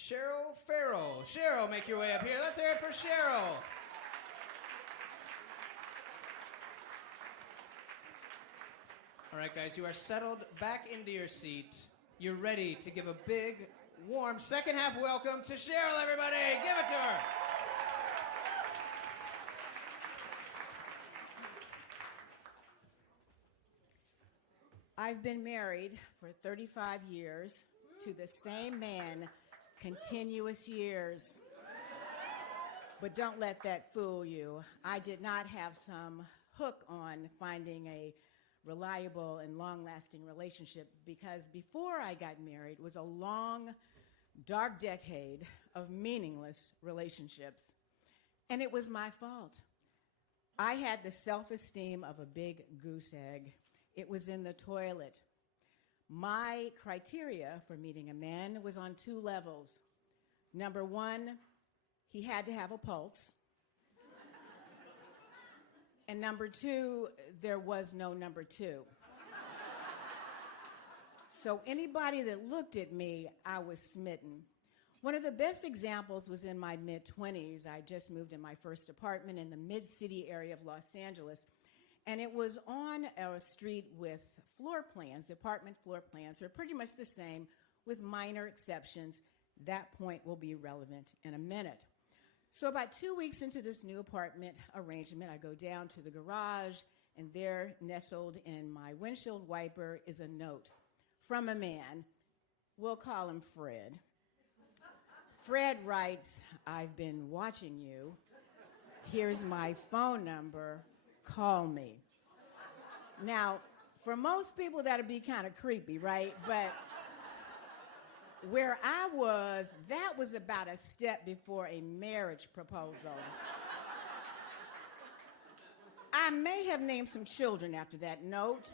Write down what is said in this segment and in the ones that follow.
Cheryl Farrell. Cheryl, make your way up here. Let's hear it for Cheryl. All right, guys, you are settled back into your seat. You're ready to give a big, warm second half welcome to Cheryl, everybody. Give it to her. I've been married for 35 years to the same man, continuous years. But don't let that fool you. I did not have some hook on finding a reliable and long-lasting relationship, because before I got married was a long, dark decade of meaningless relationships. And it was my fault. I had the self-esteem of a big goose egg. It was in the toilet. My criteria for meeting a man was on 2 levels. Number 1, he had to have a pulse. And number 2, there was no number 2. So anybody that looked at me, I was smitten. One of the best examples was in my mid-20s. I just moved in my first apartment in the mid-city area of Los Angeles. And it was on a street with floor plans. The apartment floor plans are pretty much the same with minor exceptions. That point will be relevant in a minute. So about 2 weeks into this new apartment arrangement, I go down to the garage, and there, nestled in my windshield wiper, is a note from a man. We'll call him Fred. Fred writes, "I've been watching you. Here's my phone number. Call me." Now, for most people, that'd be kind of creepy, right? But where I was, that was about a step before a marriage proposal. I may have named some children after that note.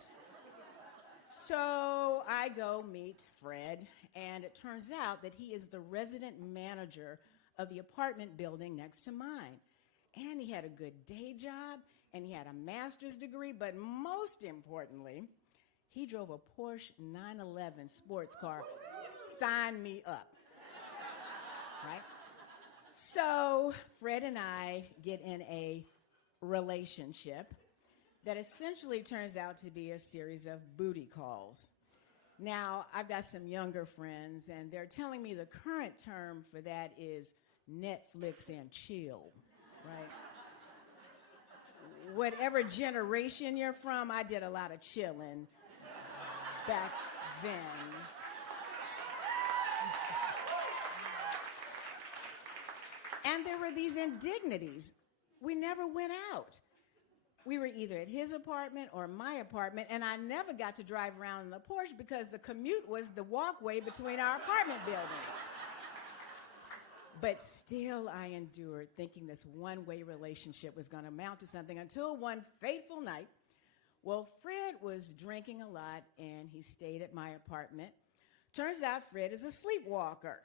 So I go meet Fred, and it turns out that he is the resident manager of the apartment building next to mine. And he had a good day job, and he had a master's degree, but most importantly, he drove a Porsche 911 sports car. Sign me up, right? So Fred and I get in a relationship that essentially turns out to be a series of booty calls. Now, I've got some younger friends, and they're telling me the current term for that is Netflix and chill. Right? Whatever generation you're from, I did a lot of chilling back then. And there were these indignities. We never went out. We were either at his apartment or my apartment, and I never got to drive around in the Porsche because the commute was the walkway between our apartment buildings. But still, I endured, thinking this one-way relationship was going to amount to something, until one fateful night. Well, Fred was drinking a lot, and he stayed at my apartment. Turns out Fred is a sleepwalker.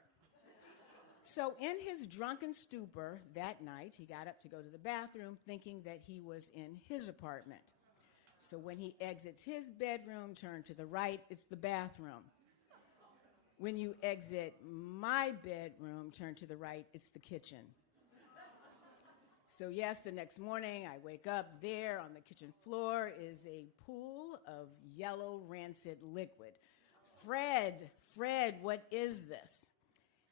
So in his drunken stupor that night, he got up to go to the bathroom, thinking that he was in his apartment. So when he exits his bedroom, turn to the right, it's the bathroom. When you exit my bedroom, turn to the right, it's the kitchen. So yes, the next morning I wake up, there on the kitchen floor is a pool of yellow rancid liquid. Fred, what is this?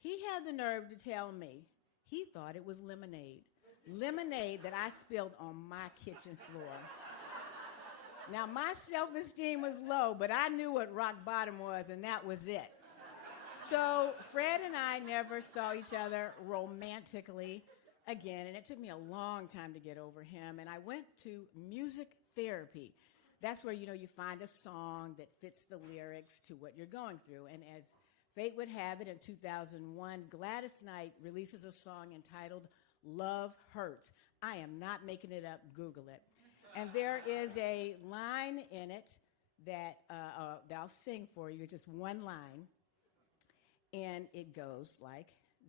He had the nerve to tell me he thought it was lemonade. Lemonade that I spilled on my kitchen floor. Now, my self-esteem was low, but I knew what rock bottom was, and that was it. So Fred and I never saw each other romantically again, and it took me a long time to get over him. And I went to music therapy. That's where, you find a song that fits the lyrics to what you're going through. And as fate would have it, in 2001, Gladys Knight releases a song entitled "Love Hurts." I am not making it up. Google it. And there is a line in it that I'll sing for you, just one line. And it goes like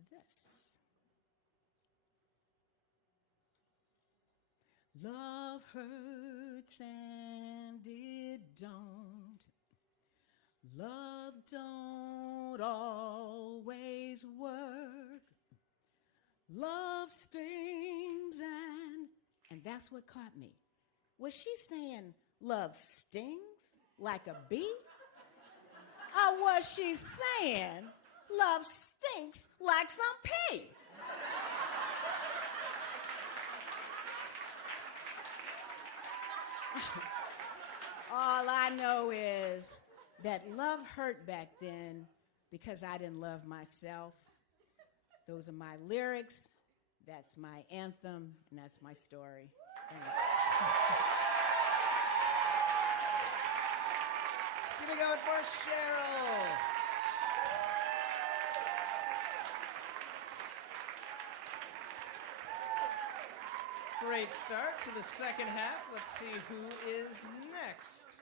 this. Love hurts and it don't. Love don't always work. Love stings and that's what caught me. Was she saying love stings like a bee? Or was she saying love stinks like some pee? All I know is that love hurt back then because I didn't love myself. Those are my lyrics, that's my anthem, and that's my story. Thanks. Keep it going for Cheryl. Great start to the second half. Let's see who is next.